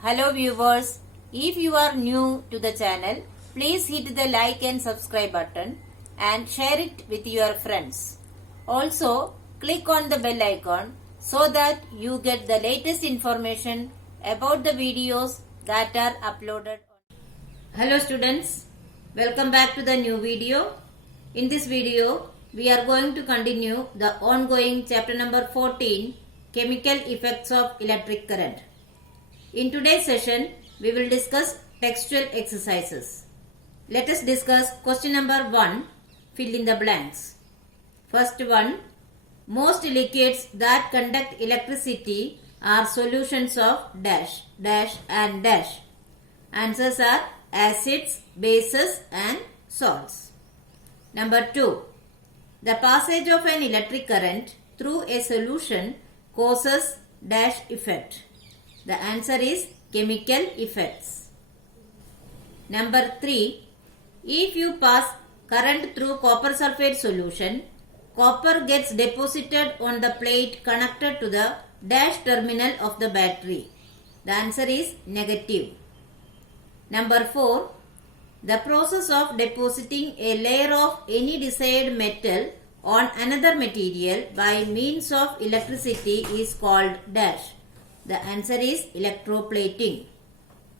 Hello viewers, if you are new to the channel, please hit the like and subscribe button and share it with your friends. Also, click on the bell icon so that you get the latest information about the videos that are uploaded. Hello students, welcome back to the new video. In this video, we are going to continue the ongoing chapter number 14, Chemical Effects of Electric Current. In today's session, we will discuss textual exercises. Let us discuss question number 1, fill in the blanks. First one, most liquids that conduct electricity are solutions of dash, dash and dash. Answers are acids, bases and salts. Number 2, the passage of an electric current through a solution causes dash effect. The answer is chemical effects. Number 3, if you pass current through copper sulfate solution, copper gets deposited on the plate connected to the dash terminal of the battery. The answer is negative. Number 4, the process of depositing a layer of any desired metal on another material by means of electricity is called dash. The answer is electroplating.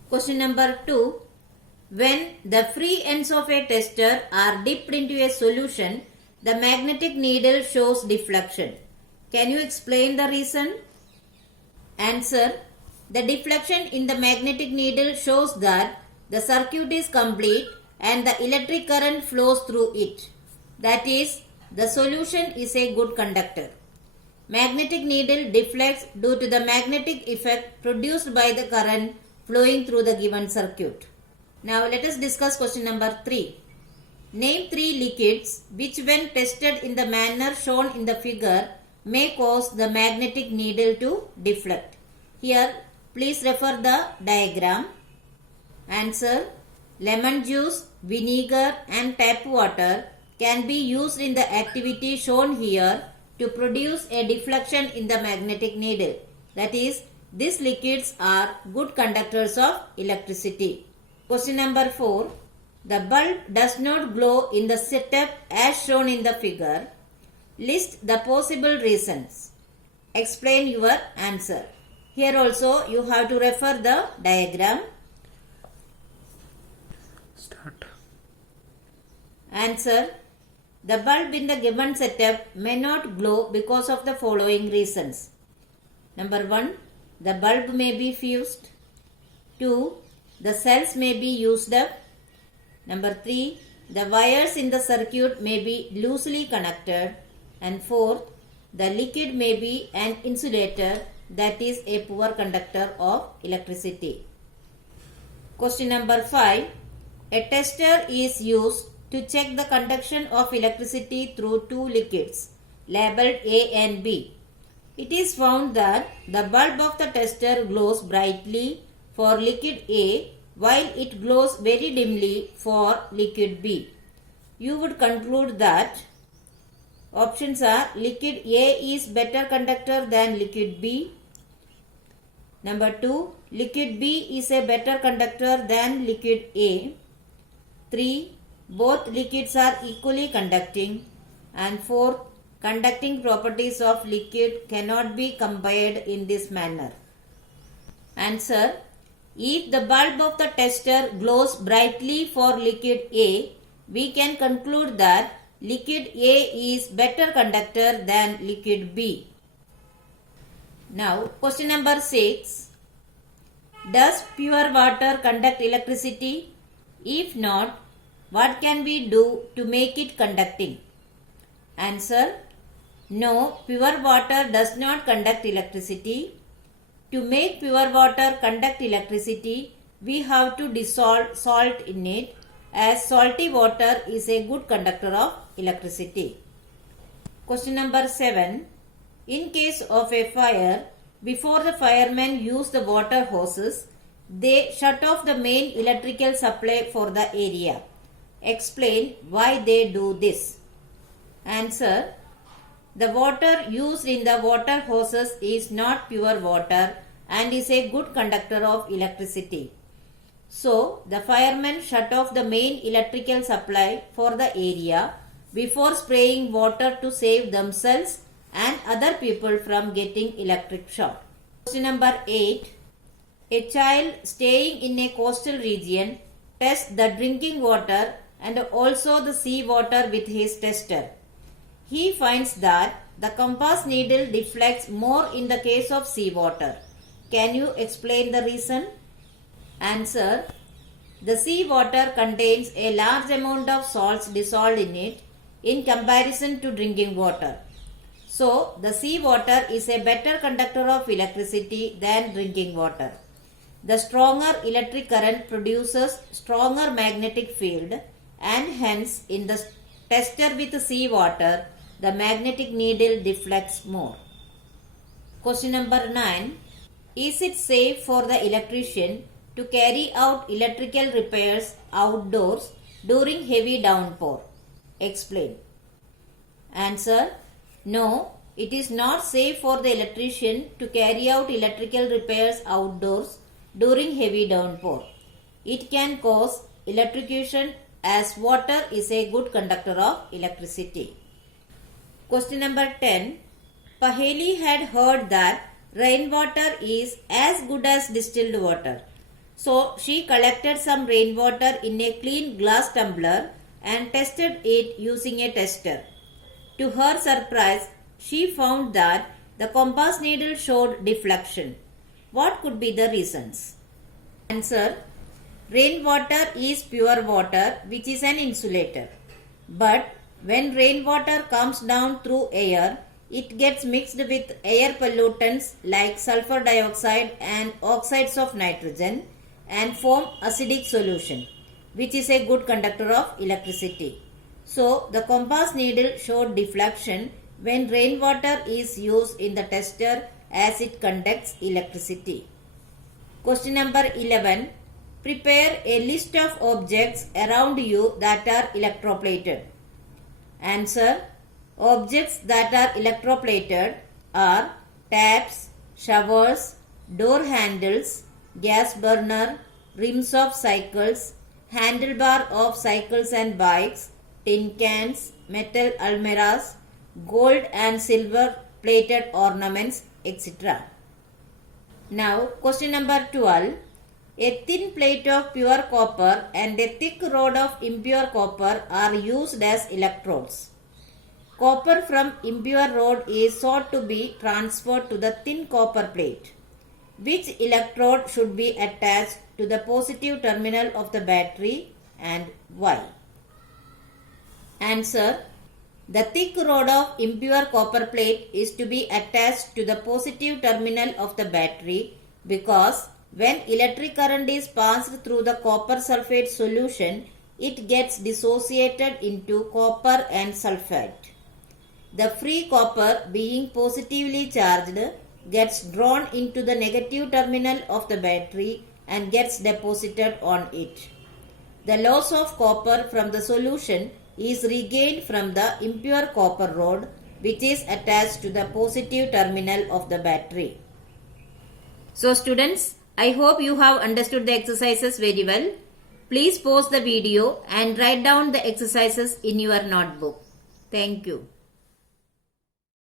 Question number 2. When the free ends of a tester are dipped into a solution, the magnetic needle shows deflection. Can you explain the reason? Answer. The deflection in the magnetic needle shows that the circuit is complete and the electric current flows through it. That is, the solution is a good conductor. Magnetic needle deflects due to the magnetic effect produced by the current flowing through the given circuit. Now let us discuss question number 3. Name 3 liquids which when tested in the manner shown in the figure may cause the magnetic needle to deflect. Here please refer the diagram. Answer. Lemon juice, vinegar and tap water can be used in the activity shown here to produce a deflection in the magnetic needle. That is, these liquids are good conductors of electricity. Question number 4. The bulb does not glow in the setup as shown in the figure. List the possible reasons. Explain your answer. Here also you have to refer the diagram. Start. Answer. The bulb in the given setup may not glow because of the following reasons. Number 1. The bulb may be fused. 2. The cells may be used up. Number 3. The wires in the circuit may be loosely connected. And 4. The liquid may be an insulator, that is a poor conductor of electricity. Question number 5. A tester is used to check the conduction of electricity through 2 liquids labeled A and B. It is found that the bulb of the tester glows brightly for liquid A while it glows very dimly for liquid B. You would conclude that options are liquid A is better conductor than liquid B. Number 2, liquid B is a better conductor than liquid A. 3. Both liquids are equally conducting. And 4. Conducting properties of liquid cannot be compared in this manner. Answer. If the bulb of the tester glows brightly for liquid A, we can conclude that liquid A is better conductor than liquid B. Now, question number 6. Does pure water conduct electricity? If not, what can we do to make it conducting? Answer. No, pure water does not conduct electricity. To make pure water conduct electricity, we have to dissolve salt in it, as salty water is a good conductor of electricity. Question number 7. In case of a fire, before the firemen use the water hoses, they shut off the main electrical supply for the area. Explain why they do this. Answer. The water used in the water hoses is not pure water and is a good conductor of electricity. So, the firemen shut off the main electrical supply for the area before spraying water to save themselves and other people from getting electric shock. Question number 8. A child staying in a coastal region tests the drinking water and also the sea water with his tester. He finds that the compass needle deflects more in the case of sea water. Can you explain the reason? Answer. The sea water contains a large amount of salts dissolved in it in comparison to drinking water. So, the sea water is a better conductor of electricity than drinking water. The stronger electric current produces stronger magnetic field, and hence in the tester with sea water, the magnetic needle deflects more. Question number 9. Is it safe for the electrician to carry out electrical repairs outdoors during heavy downpour? Explain. Answer. No, it is not safe for the electrician to carry out electrical repairs outdoors during heavy downpour. It can cause electrocution as water is a good conductor of electricity. Question number 10. Paheli had heard that rainwater is as good as distilled water. So she collected some rainwater in a clean glass tumbler and tested it using a tester. To her surprise, she found that the compass needle showed deflection. What could be the reasons? Answer. Rainwater is pure water which is an insulator. But when rainwater comes down through air, it gets mixed with air pollutants like sulfur dioxide and oxides of nitrogen and form acidic solution, which is a good conductor of electricity. So, the compass needle showed deflection when rainwater is used in the tester as it conducts electricity. Question number 11. Prepare a list of objects around you that are electroplated. Answer. Objects that are electroplated are taps, showers, door handles, gas burner, rims of cycles, handlebar of cycles and bikes, tin cans, metal almirahs, gold and silver plated ornaments, etc. Now, question number 12. A thin plate of pure copper and a thick rod of impure copper are used as electrodes. Copper from impure rod is sought to be transferred to the thin copper plate. Which electrode should be attached to the positive terminal of the battery and why? Answer. The thick rod of impure copper plate is to be attached to the positive terminal of the battery because when electric current is passed through the copper sulfate solution, it gets dissociated into copper and sulfate. The free copper, being positively charged, gets drawn into the negative terminal of the battery and gets deposited on it. The loss of copper from the solution is regained from the impure copper rod which is attached to the positive terminal of the battery. So students, I hope you have understood the exercises very well. Please pause the video and write down the exercises in your notebook. Thank you.